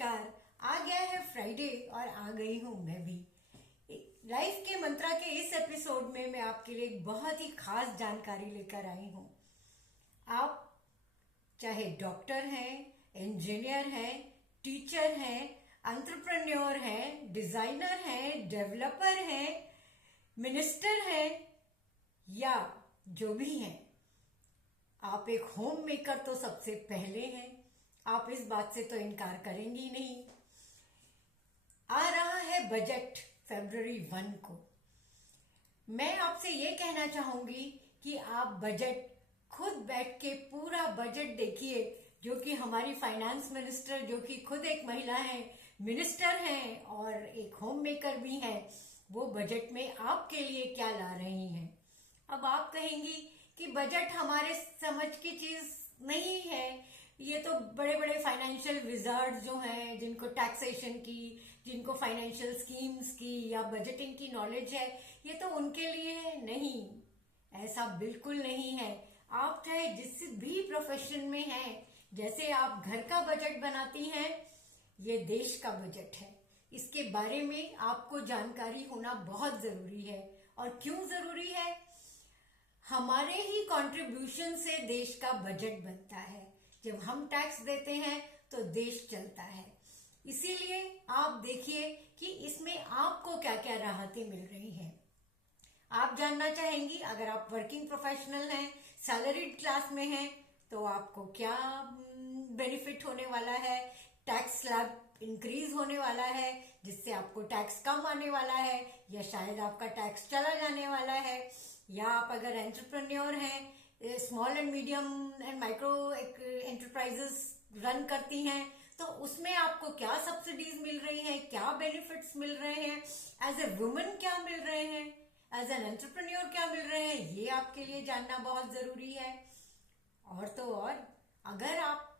नमस्कार। आ गया है फ्राइडे और आ गई हूँ मैं भी। लाइफ के मंत्रा के इस एपिसोड में मैं आपके लिए एक बहुत ही खास जानकारी लेकर आई हूँ। आप चाहे डॉक्टर हैं, इंजीनियर हैं, टीचर हैं, एंटरप्रेन्योर हैं, डिजाइनर हैं, डेवलपर हैं, मिनिस्टर हैं या जो भी हैं, आप एक होम मेकर तो सबसे पहले हैं। आप इस बात से तो इनकार करेंगी नहीं। आ रहा है बजट फरवरी 1 को। मैं आपसे ये कहना चाहूंगी कि आप बजट खुद बैठ के पूरा बजट देखिए, जो कि हमारी फाइनेंस मिनिस्टर, जो कि खुद एक महिला है, मिनिस्टर हैं और एक होम मेकर भी हैं, वो बजट में आपके लिए क्या ला रही हैं। अब आप कहेंगी कि बजट हमारे समझ की चीज नहीं है, ये तो बड़े बड़े फाइनेंशियल विजार्ड जो हैं, जिनको टैक्सेशन की, जिनको फाइनेंशियल स्कीम्स की या बजटिंग की नॉलेज है, ये तो उनके लिए नहीं। ऐसा बिल्कुल नहीं है। आप चाहे जिस भी प्रोफेशन में हैं, जैसे आप घर का बजट बनाती हैं, ये देश का बजट है। इसके बारे में आपको जानकारी होना बहुत जरूरी है। और क्यों जरूरी है? हमारे ही कंट्रीब्यूशन से देश का बजट बनता है। जब हम टैक्स देते हैं तो देश चलता है। इसीलिए आप देखिए कि इसमें आपको क्या क्या राहतें मिल रही हैं। आप जानना चाहेंगी, अगर आप वर्किंग प्रोफेशनल हैं, सैलरीड क्लास में हैं, तो आपको क्या बेनिफिट होने वाला है। टैक्स स्लैब इंक्रीज होने वाला है, जिससे आपको टैक्स कम आने वाला है, या शायद आपका टैक्स चला जाने वाला है। या आप अगर एंटरप्रेन्योर हैं, small and medium and micro enterprises run करती हैं, तो उसमें आपको क्या सब्सिडीज मिल रही हैं, क्या बेनिफिट्स मिल रहे हैं, एज ए वुमन क्या मिल रहे हैं, एज एन एंटरप्रेन्योर क्या मिल रहे हैं, ये आपके लिए जानना बहुत जरूरी है। और तो और, अगर आप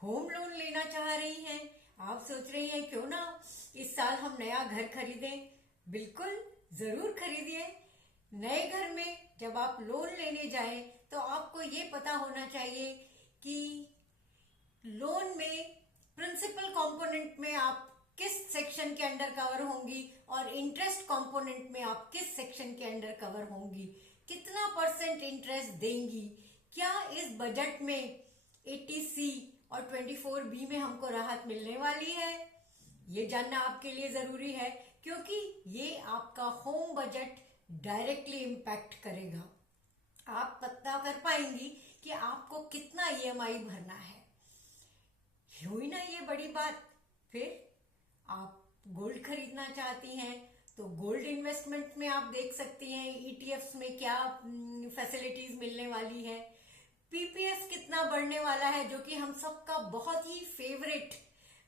होम लोन लेना चाह रही हैं, आप सोच रही हैं क्यों ना इस साल हम नया घर खरीदें, बिल्कुल जरूर खरीदिए। नए घर में जब आप लोन लेने जाएं तो आपको ये पता होना चाहिए कि लोन में प्रिंसिपल कंपोनेंट में आप किस सेक्शन के अंडर कवर होंगी और इंटरेस्ट कंपोनेंट में आप किस सेक्शन के अंडर कवर होंगी, कितना % इंटरेस्ट देंगी, क्या इस बजट में 80C और 24B में हमको राहत मिलने वाली है। ये जानना आपके लिए जरूरी है, क्योंकि ये आपका होम बजट डायरेक्टली इम्पैक्ट करेगा। आप पता कर पाएंगी कि आपको कितना EMI भरना है। हुई ना ये बड़ी बात। फिर आप गोल्ड खरीदना चाहती हैं तो गोल्ड इन्वेस्टमेंट में आप देख सकती हैं ETFs में क्या फैसिलिटीज मिलने वाली है। PPF कितना बढ़ने वाला है, जो कि हम सबका बहुत ही फेवरेट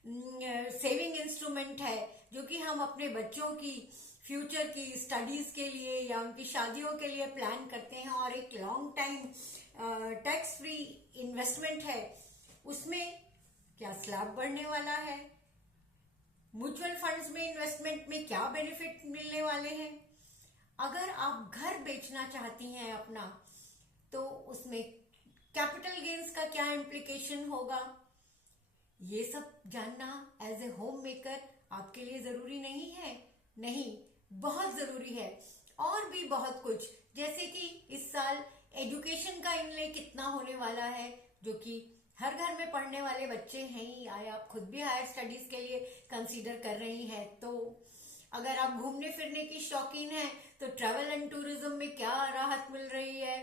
सेविंग इंस्ट्रूमेंट है, जो कि हम अपने बच्चों की फ्यूचर की स्टडीज के लिए या उनकी शादियों के लिए प्लान करते हैं, और एक long time tax free investment है। उसमें क्या स्लैब बढ़ने वाला है, म्यूचुअल फंड्स में इन्वेस्टमेंट में क्या बेनिफिट मिलने वाले हैं। अगर आप घर बेचना चाहती हैं अपना, तो उसमें कैपिटल गेन्स का क्या इम्प्लीकेशन होगा, ये सब जानना एज ए होम मेकर आपके लिए जरूरी नहीं है। नहीं, बहुत जरूरी है। और भी बहुत कुछ, जैसे कि इस साल एजुकेशन का इनले कितना होने वाला है, जो कि हर घर में पढ़ने वाले बच्चे हैं ही, या आप खुद भी हायर स्टडीज के लिए कंसीडर कर रही हैं, तो अगर आप घूमने फिरने की शौकीन हैं तो ट्रैवल एंड टूरिज्म में क्या राहत मिल रही है,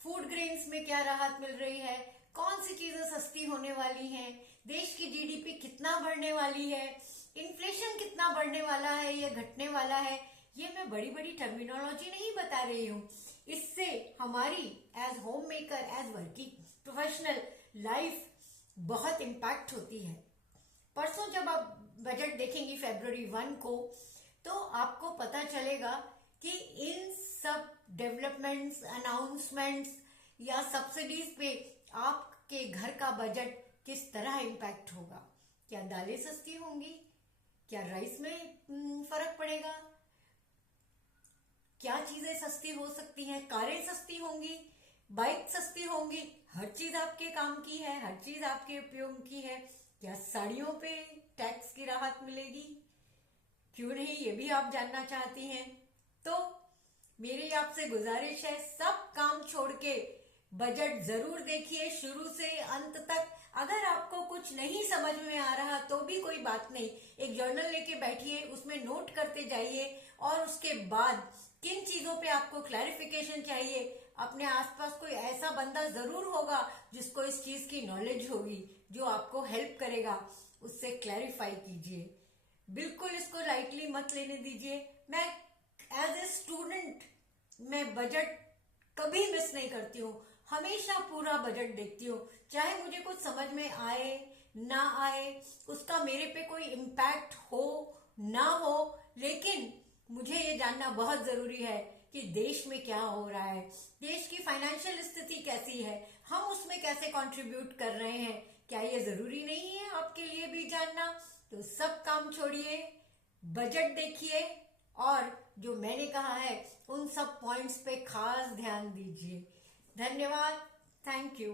फूड ग्रेन्स में क्या राहत मिल रही है, कौन सी चीजें सस्ती होने वाली हैं, देश की GDP कितना बढ़ने वाली है, इन्फ्लेशन कितना बढ़ने वाला है या घटने वाला है। ये मैं बड़ी बड़ी टर्मिनोलॉजी नहीं बता रही हूँ। इससे हमारी as home maker, as working professional life बहुत इम्पैक्ट होती है। परसों जब आप बजट देखेंगी फरवरी 1 को, तो आपको पता चलेगा कि इन सब डेवलपमेंट्स, अनाउंसमेंट्स या सब्सिडीज पे आपके घर का बजट किस तरह इम्पैक्ट होगा। क्या दालें सस्ती होंगी, क्या राइस में फर्क पड़ेगा, क्या चीजें सस्ती हो सकती हैं, कारें सस्ती होंगी, बाइक सस्ती होंगी, हर चीज आपके काम की है, हर चीज आपके उपयोग की है। क्या साड़ियों पे टैक्स की राहत मिलेगी? क्यों नहीं, ये भी आप जानना चाहती हैं? तो मेरी आपसे गुजारिश है, सब काम छोड़ के बजट जरूर देखिए शुरू से अंत तक। अगर आपको कुछ नहीं समझ में आ रहा तो भी कोई बात नहीं, एक जर्नल लेके बैठिए, उसमें नोट करते जाइए और उसके बाद किन चीजों पे आपको क्लैरिफिकेशन चाहिए, अपने आसपास कोई ऐसा बंदा जरूर होगा जिसको इस चीज की नॉलेज होगी, जो आपको हेल्प करेगा, उससे क्लैरिफाई कीजिए। बिल्कुल इसको लाइटली मत लेने दीजिए। मैं एज ए स्टूडेंट मैं बजट कभी मिस नहीं करती हूँ, हमेशा पूरा बजट देखती हूँ, चाहे मुझे कुछ समझ में आए ना आए, उसका मेरे पे कोई इम्पैक्ट हो ना हो, लेकिन मुझे ये जानना बहुत जरूरी है कि देश में क्या हो रहा है, देश की फाइनेंशियल स्थिति कैसी है, हम उसमें कैसे कंट्रीब्यूट कर रहे हैं। क्या ये जरूरी नहीं है आपके लिए भी जानना? तो सब काम छोड़िए, बजट देखिए और जो मैंने कहा है उन सब पॉइंट्स पे खास ध्यान दीजिए। धन्यवाद। Thank you.